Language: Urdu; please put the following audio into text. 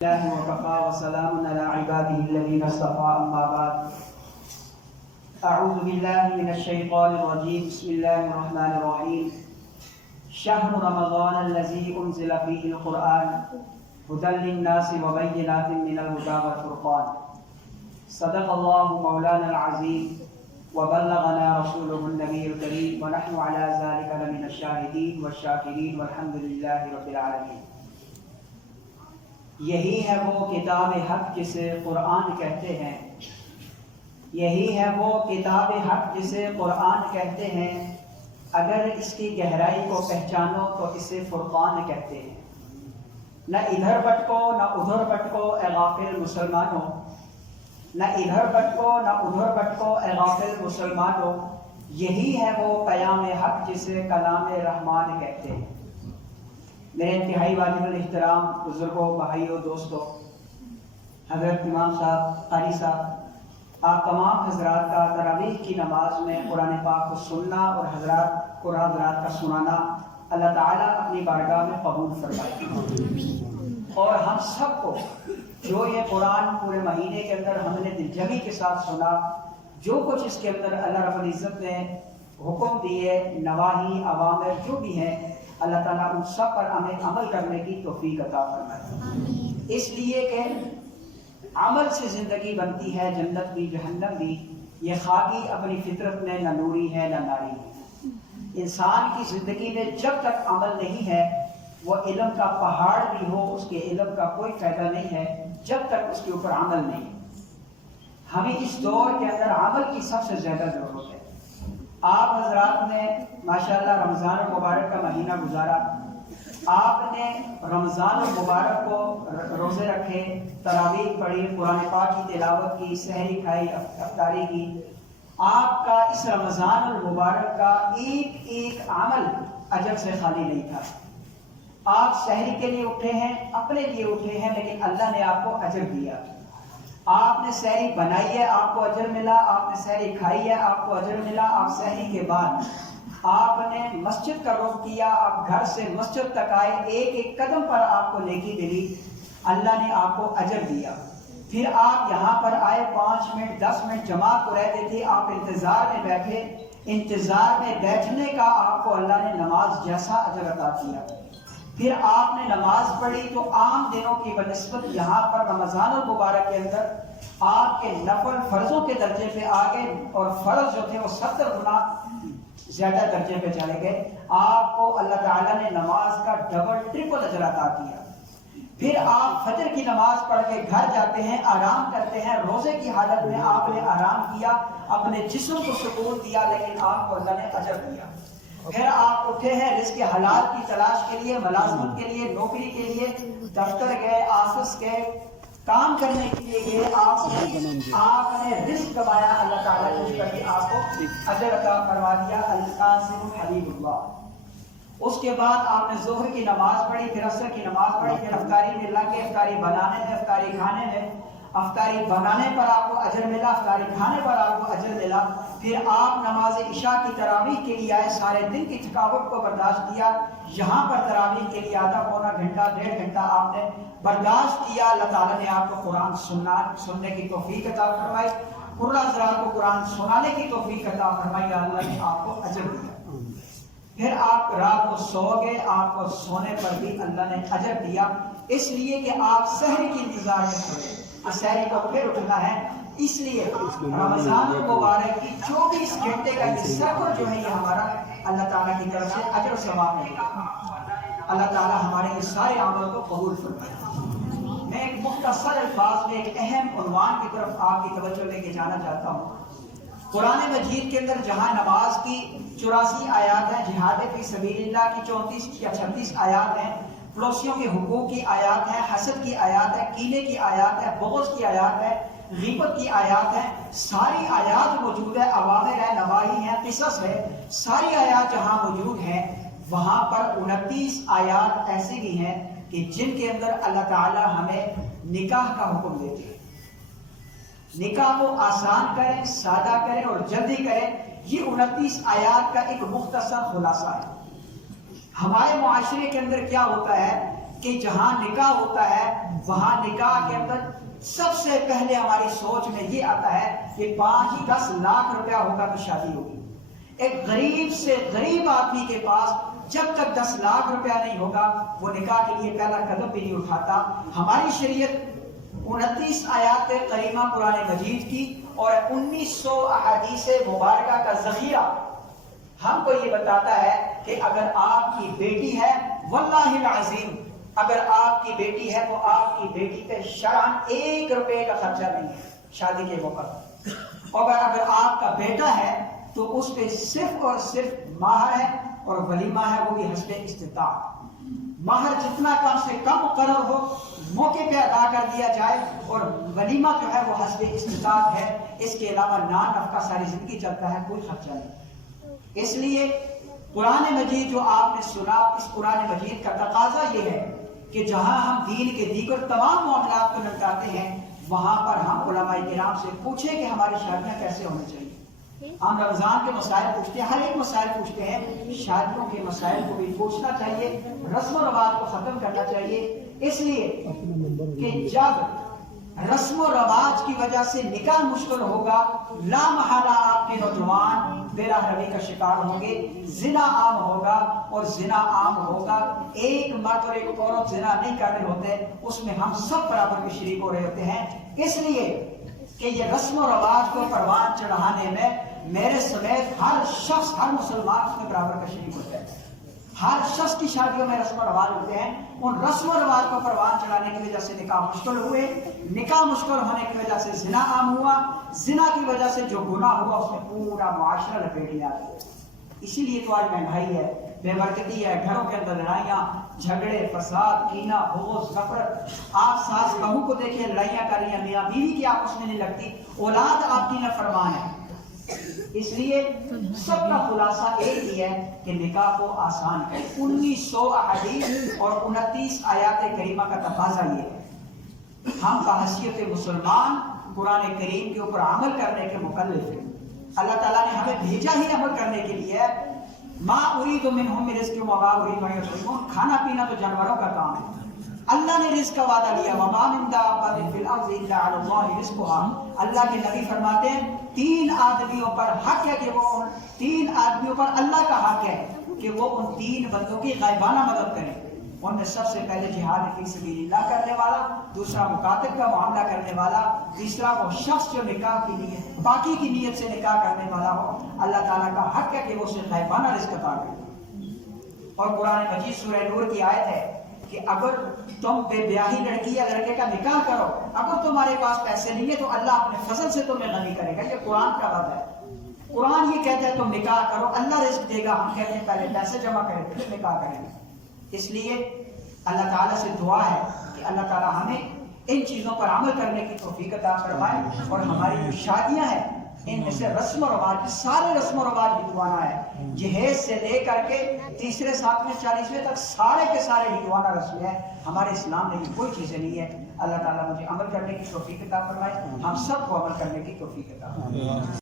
الله وكفى وسلام على عباده الذين اصطفى أما بعد. أعوذ بالله من الشيطان الرجيم. بسم الله الرحمن الرحيم. شهر رمضان الذي أنزل فيه القرآن هدى للناس وبينات من الهدى والفرقان. صدق الله مولانا العظيم وبلغنا رسوله النبي الكريم ونحن على ذلك لمن الشاهدين والشاكرين والحمد لله رب العالمين. یہی ہے وہ کتاب حق جسے قرآن کہتے ہیں، یہی ہے وہ کتاب حق جسے قرآن کہتے ہیں. اگر اس کی گہرائی کو پہچانو تو اسے فرقان کہتے ہیں. نہ ادھر بھٹکو نہ ادھر بھٹکو اے غافل مسلمانوں، نہ ادھر بھٹکو نہ ادھر بھٹکو اے غافل مسلمانوں. یہی ہے وہ پیام حق جسے کلام رحمان کہتے ہیں. میرے انتہائی واجب الاحترام بزرگوں، بھائیوں، دوستوں، حضرت امام صاحب، قاری صاحب، آپ تمام حضرات کا تراویح کی نماز میں قرآن پاک کو سننا اور قرآن حضرات کا سنانا اللہ تعالیٰ اپنی بارگاہ میں قبول فرمائے. اور ہم سب کو جو یہ قرآن پورے مہینے کے اندر ہم نے دلجمی کے ساتھ سنا، جو کچھ اس کے اندر اللہ رب العزت نے حکم دیے، نواہی، اوامر جو بھی ہیں، اللہ تعالیٰ ان سب پر ہمیں عمل کرنے کی توفیق عطا فرمائے. اس لیے کہ عمل سے زندگی بنتی ہے، جنت بھی جہنم بھی. یہ خاکی اپنی فطرت میں نہ نوری ہے نہ ناری ہے. انسان کی زندگی میں جب تک عمل نہیں ہے، وہ علم کا پہاڑ بھی ہو، اس کے علم کا کوئی فائدہ نہیں ہے جب تک اس کے اوپر عمل نہیں. ہمیں اس دور کے اندر عمل کی سب سے زیادہ ضرورت ہے. آپ حضرات نے ماشاءاللہ رمضان المبارک کا مہینہ گزارا، آپ نے رمضان المبارک کو روزے رکھے، تراویح پڑھی، قرآن پاک کی تلاوت کی، سحری کھائی، افطاری کی. آپ کا اس رمضان المبارک کا ایک ایک عمل اجر سے خالی نہیں تھا. آپ سحری کے لیے اٹھے ہیں، اپنے لیے اٹھے ہیں، لیکن اللہ نے آپ کو اجر دیا. آپ نے سحری بنائی ہے، آپ کو اجر ملا. آپ نے سحری کھائی ہے، آپ کو اجر ملا. آپ سحری کے بعد آپ نے مسجد کا رخ کیا، آپ گھر سے مسجد تک آئے، ایک ایک قدم پر آپ کو نیکی ملی، اللہ نے آپ کو اجر دیا. پھر آپ یہاں پر آئے، 5 منٹ 10 منٹ جماعت کو رہتے تھے، آپ انتظار میں بیٹھے، انتظار میں بیٹھنے کا آپ کو اللہ نے نماز جیسا اجر عطا کیا. پھر آپ نے نماز پڑھی تو عام دنوں کی بنسبت یہاں پر رمضان المبارک کے اندر آپ کے نفل فرضوں کے درجے پہ آ گئے، اور فرض جو تھے وہ 70 گنا زیادہ درجے پہ چلے گئے. آپ کو اللہ تعالیٰ نے نماز کا ڈبل ٹرپل اجر عطا کیا. پھر آپ فجر کی نماز پڑھ کے گھر جاتے ہیں، آرام کرتے ہیں. روزے کی حالت میں آپ نے آرام کیا، اپنے جسم کو سکون دیا، لیکن آپ کو اللہ نے اجر دیا. پھر آپ اٹھے ہیں رزق حلال کی تلاش کے لیے، ملازمت کے لیے، نوکری کے لیے، دفتر گئے، آفس گئے، کام کرنے کے لیے گئے. آپ نے رزق کمایا، اللہ تعالیٰ نے کر کے آپ کو اجر عطا فرما دیا. القاسم حبیب اللہ. اس کے بعد آپ نے ظہر کی نماز پڑھی، پھر عصر کی نماز پڑھی، پھر افطاری میں لگ کے افطاری بنانے میں، افطاری کھانے میں. افطاری بنانے پر آپ کو اجر ملا، افطاری کھانے پر آپ کو اجر ملا. پھر آپ نماز عشاء کی تراویح کے لیے آئے، سارے دن کی تھکاوٹ کو برداشت کیا. یہاں پر تراویح کے لیے آدھا پونا گھنٹہ 1.5 گھنٹہ آپ نے برداشت کیا. اللہ تعالیٰ نے آپ کو قرآن سننے کی توفیق عطا فرمائی، قرآن حضرات کو قرآن سنانے کی توفیق عطا فرمائی. اللہ نے آپ کو اجر دیا. پھر آپ رات کو سو گئے، آپ کو سونے پر بھی اللہ نے اجر دیا، اس لیے کہ آپ سحری کی انتظار میں سوئے. سحری کو پھر اٹھنا ہے. اس لیے رمضان المبارک کی 24 گھنٹے کا یہ سفر جو ہے، یہ ہمارا اللہ تعالیٰ کی طرف سے اجر و ثواب ہے. اللہ تعالیٰ ہمارے اس سارے عمل کو قبول فرمائے. میں ایک مختصر الفاظ میں ایک اہم عنوان کی طرف آپ کی توجہ لے کے جانا چاہتا ہوں. قرآن مجید کے اندر جہاں نماز کی 84 آیات ہیں، جہاد فی سبیل اللہ کی 34 یا 36 آیات ہیں، پڑوسیوں کے حقوق کی آیات ہیں، حسد کی آیات ہے، کینے کی آیات ہے، بغض کی آیات ہے، غیبت کی آیات ہیں، ساری آیات موجود ہے. اوامر ہے، نواہی ہے، قصص ہے، ساری آیات جہاں موجود ہیں، وہاں پر 29 آیات ایسی بھی ہیں کہ جن کے اندر اللہ تعالی ہمیں نکاح کا حکم دیتے ہیں. نکاح کو آسان کریں، سادہ کریں اور جلدی کریں. یہ 29 آیات کا ایک مختصر خلاصہ ہے. ہمارے معاشرے کے اندر کیا ہوتا ہے کہ جہاں نکاح ہوتا ہے وہاں نکاح کے اندر سب سے پہلے ہماری سوچ میں یہ آتا ہے کہ 5-10 لاکھ روپیہ ہوگا تو شادی ہوگی. ایک غریب سے غریب آدمی کے پاس جب تک 10 لاکھ روپیہ نہیں ہوگا وہ نکاح کے لیے پہلا قدم بھی نہیں اٹھاتا. ہماری شریعت 29 آیات کریمہ قرآن مجید کی اور 1900 احادیث مبارکہ کا ذخیرہ ہم کو یہ بتاتا ہے کہ اگر آپ کی بیٹی ہے، واللہ العظیم اگر آپ کی بیٹی ہے تو آپ کی بیٹی پہ شرعاً 1 روپے کا خرچہ نہیں ہے شادی کے موقع پر. اور اگر آپ کا بیٹا ہے تو اس پہ صرف اور صرف مہر ہے اور ولیمہ ہے، وہ بھی حسب استطاعت. مہر جتنا کم سے کم مقرر ہو موقع پہ ادا کر دیا جائے، اور ولیمہ جو ہے وہ حسب استطاعت ہے. اس کے علاوہ نان نفقہ ساری زندگی چلتا ہے، کوئی خرچہ نہیں. اس لیے قرآن مجید جو آپ نے سنا، اس قرآن مجید کا تقاضا یہ ہے کہ جہاں ہم دین کے دیگر تمام معاملات کو نمٹاتے ہیں وہاں پر ہم علماء کرام سے پوچھیں کہ ہماری شادیاں کیسے ہونی چاہیے. ہم رمضان کے مسائل پوچھتے ہیں، ہر ایک مسائل پوچھتے ہیں، شادیوں کے مسائل کو بھی پوچھنا چاہیے، رسم و رواج کو ختم کرنا چاہیے. اس لیے کہ جب رسم و رواج کی وجہ سے نکاح مشکل ہوگا، لا محالہ آپ کے نوجوان بے راہ روی کا شکار ہوں گے، زنا عام ہوگا. اور زنا عام ہوگا، ایک مرد اور ایک عورت زنا نہیں کر رہے ہوتے، اس میں ہم سب برابر کے شریک ہو رہے ہوتے ہیں. اس لیے کہ یہ رسم و رواج کو پروان چڑھانے میں میرے سمیت ہر شخص، ہر مسلمان اس میں برابر کا شریک ہوتا ہے. ہر شخص کی شادیوں میں رسم و رواج ہوتے ہیں. ان رسم و رواج کو پروان چڑھانے کی وجہ سے نکاح مشکل ہوئے، نکاح مشکل ہونے کی وجہ سے زنا عام ہوا، زنا کی وجہ سے جو گناہ ہوا اس میں پورا معاشرہ لپیٹ لیا. اسی لیے تو آج مہنگائی ہے، بے برکتی ہے، گھروں کے اندر لڑائیاں جھگڑے فساد کینہ بغض نفرت. آپ ساس بہو کو دیکھیے لڑائیاں کر رہی ہیں، میاں بیوی کی آپس میں نہیں لگتی، اولاد آپ کی نافرمان ہے. اس لیے سب کا خلاصہ ایک ہی ہے کہ نکاح کو آسان کریں. 1900 احادیث اور 29 آیات کریمہ کا تقاضا یہ ہے. ہم بحیثیت مسلمان قرآن کریم کے اوپر عمل کرنے کے مکلف ہیں. اللہ تعالیٰ نے ہمیں بھیجا ہی عمل کرنے کے لیے. ما اريد منهم من رزق وما اريد ان يطعمون. کھانا پینا تو جانوروں کا کام ہے. اللہ نے رزق کا وعدہ لیا، وما من دابۃ فی الارض الا علی اللہ رزقها. اللہ کے نبی فرماتے ہیں 3 آدمیوں پر حق ہے کہ وہ 3 آدمیوں پر اللہ کا حق ہے کہ وہ ان 3 بندوں کی غائبانہ مدد کریں. ان میں سب سے پہلے جہاد فی سبیل اللہ کرنے والا، دوسرا مکاتب کا معاملہ کرنے والا، تیسرا وہ شخص جو نکاح کی نیت، باقی کی نیت سے نکاح کرنے والا ہو. اللہ تعالیٰ کا حق ہے کہ وہ اسے غائبانہ رزق عطا کرے. اور قرآن مجید سورہ نور کی آیت ہے کہ اگر تم بے بیاہی لڑکی یا لڑکے کا نکاح کرو، اگر تمہارے پاس پیسے نہیں ہے تو اللہ اپنے فضل سے تمہیں غنی کرے گا. یہ قرآن کا وعدہ ہے. قرآن یہ کہتا ہے تم نکاح کرو، اللہ رزق دے گا. ہم کہتے ہیں پہلے پیسے جمع کریں پھر نکاح کریں گے. اس لیے اللہ تعالیٰ سے دعا ہے کہ اللہ تعالیٰ ہمیں ان چیزوں پر عمل کرنے کی توفیق عطا فرمائے. اور ہماری جو شادیاں ہیں ان میں سے رسم و رواج، سارے رسم و رواج ہندوانہ ہے. جہیز سے لے کر کے تیسرے 7ویں 40ویں تک سارے کے سارے ہندوانہ رسم ہے. ہمارے اسلام میں یہ کوئی چیزیں نہیں ہے. اللہ تعالیٰ مجھے عمل کرنے کی توفیق عطا فرمائے، ہم سب کو عمل کرنے کی توفیق عطا فرمائے.